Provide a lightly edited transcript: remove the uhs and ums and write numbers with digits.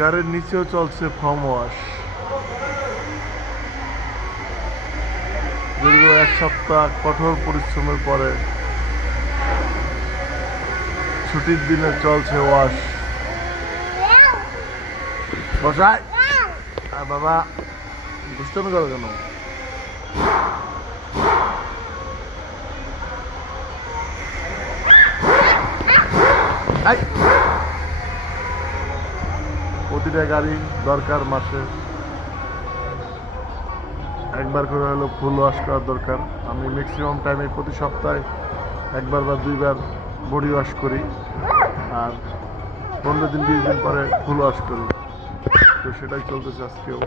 গাড়ির নিচেও চলছে ফর্ম ওয়াশ। দীর্ঘ এক সপ্তাহ কঠোর পরিশ্রমের পরে ছুটির দিনে চলছে ওয়াশ। বসাই আর বাবা দুষ্টামি করো কেন? প্রতিটা গাড়ি দরকার মাসে একবার করে হলো ফুল ওয়াশ করার দরকার। আমি ম্যাক্সিমাম টাইমে প্রতি সপ্তাহে একবার বা দুইবার বডি ওয়াশ করি, আর 15 দিন 20 দিন পরে ফুল ওয়াশ করি। তো সেটাই চলতেছে আজকেও।